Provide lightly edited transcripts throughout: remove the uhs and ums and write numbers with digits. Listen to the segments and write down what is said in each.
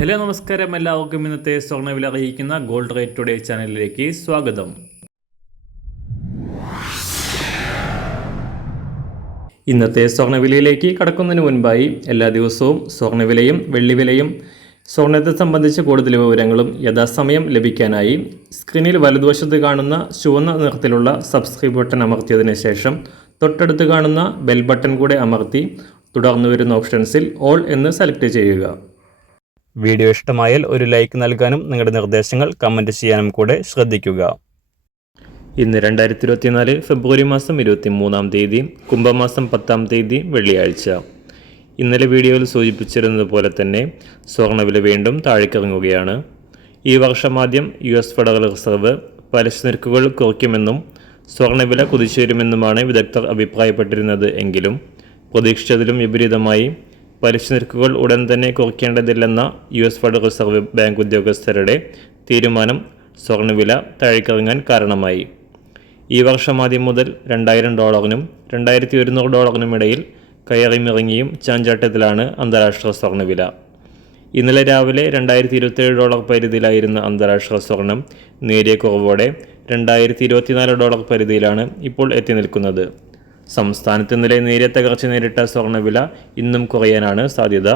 Hello നമസ്കാരം, എല്ലാവർക്കും ഇന്നത്തെ സ്വർണ്ണവില അറിയിക്കുന്ന ഗോൾഡ് റേറ്റ് ടുഡേ ചാനലിലേക്ക് സ്വാഗതം. ഇന്നത്തെ സ്വർണ്ണവിലയിലേക്ക് കടക്കുന്നതിന് മുൻപായി എല്ലാ ദിവസവും സ്വർണ്ണവിലയും വെള്ളിവിലയും സ്വർണ്ണത്തെ സംബന്ധിച്ച കൂടുതൽ വിവരങ്ങളും യഥാസമയം ലഭിക്കാനായി സ്ക്രീനിൽ വലതുവശത്ത് കാണുന്ന ചുവന്ന നിറത്തിലുള്ള സബ്സ്ക്രൈബ് ബട്ടൺ അമർത്തിയതിനു ശേഷം തൊട്ടടുത്ത് കാണുന്ന ബെൽ ബട്ടൺ കൂടെ അമർത്തി തുടർന്ന് വരുന്ന ഓപ്ഷൻസിൽ ഓൾ എന്ന് സെലക്ട് ചെയ്യുക. വീഡിയോ ഇഷ്ടമായാൽ ഒരു ലൈക്ക് നൽകാനും നിങ്ങളുടെ നിർദ്ദേശങ്ങൾ കമൻറ്റ് ചെയ്യാനും കൂടെ ശ്രദ്ധിക്കുക. ഇന്ന് 2024 ഫെബ്രുവരി മാസം 23 തീയതി, കുംഭമാസം 10 തീയതി, വെള്ളിയാഴ്ച. ഇന്നലെ വീഡിയോയിൽ സൂചിപ്പിച്ചിരുന്നത് പോലെ തന്നെ സ്വർണ്ണവില വീണ്ടും താഴേക്കിറങ്ങുകയാണ്. ഈ വർഷം ആദ്യം US ഫെഡറൽ റിസർവ് പലിശ നിരക്കുകൾ കുറയ്ക്കുമെന്നും സ്വർണ്ണവില കുതിച്ചുയരുമെന്നുമാണ് വിദഗ്ധർ അഭിപ്രായപ്പെട്ടിരുന്നത്. എങ്കിലും പ്രതീക്ഷിച്ചതിലും വിപരീതമായി പലിശ നിരക്കുകൾ ഉടൻ തന്നെ കുറയ്ക്കേണ്ടതില്ലെന്ന US ഫെഡറൽ റിസർവ് ബാങ്ക് ഉദ്യോഗസ്ഥരുടെ തീരുമാനം സ്വർണ്ണവില താഴേക്കിറങ്ങാൻ കാരണമായി. ഈ വർഷം ആദ്യം മുതൽ $2000 $2100 ഇടയിൽ കയറിമിറങ്ങിയും ചാഞ്ചാട്ടത്തിലാണ് അന്താരാഷ്ട്ര സ്വർണ്ണവില. ഇന്നലെ രാവിലെ $2027 പരിധിയിലായിരുന്ന അന്താരാഷ്ട്ര സ്വർണം നേരിയ കുറവോടെ $2024 പരിധിയിലാണ് ഇപ്പോൾ എത്തി നിൽക്കുന്നത്. സംസ്ഥാനത്ത് ഇന്നലെ നേരിയ തകർച്ച നേരിട്ട സ്വർണ്ണവില ഇന്നും കുറയാനാണ് സാധ്യത.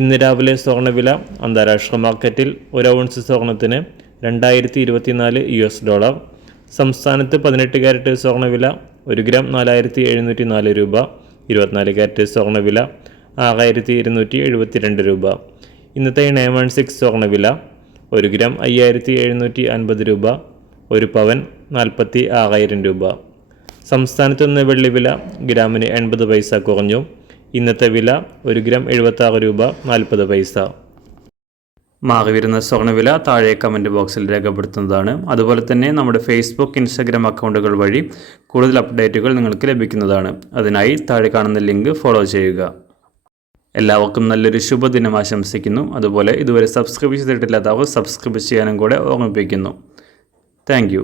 ഇന്ന് രാവിലെ സ്വർണ്ണവില അന്താരാഷ്ട്ര മാർക്കറ്റിൽ ഒരു ഔൺസ് സ്വർണത്തിന് $2024. സംസ്ഥാനത്ത് 18 കാരറ്റ് സ്വർണ്ണവില 1 ഗ്രാം 4704 രൂപ. 24 കാരറ്റ് സ്വർണ്ണവില 6272 രൂപ. ഇന്നത്തെ 916 സ്വർണ്ണവില 1 ഗ്രാം 5750 രൂപ. 1 പവൻ 46,000 രൂപ. സംസ്ഥാനത്ത് നിന്ന് വെള്ളിവില ഗ്രാമിന് 80 പൈസ കുറഞ്ഞു. ഇന്നത്തെ വില 1 ഗ്രാം 76 രൂപ 40 പൈസ. മാറിവരുന്ന സ്വർണ്ണവില താഴെ കമൻറ്റ് ബോക്സിൽ രേഖപ്പെടുത്തുന്നതാണ്. അതുപോലെ തന്നെ നമ്മുടെ ഫേസ്ബുക്ക്, ഇൻസ്റ്റാഗ്രാം അക്കൗണ്ടുകൾ വഴി കൂടുതൽ അപ്ഡേറ്റുകൾ നിങ്ങൾക്ക് ലഭിക്കുന്നതാണ്. അതിനായി താഴെ കാണുന്ന ലിങ്ക് ഫോളോ ചെയ്യുക. എല്ലാവർക്കും നല്ലൊരു ശുഭദിനം ആശംസിക്കുന്നു. അതുപോലെ ഇതുവരെ സബ്സ്ക്രൈബ് ചെയ്തിട്ടില്ലാത്തവർ സബ്സ്ക്രൈബ് ചെയ്യാനും കൂടെ ഓർമ്മിപ്പിക്കുന്നു. താങ്ക്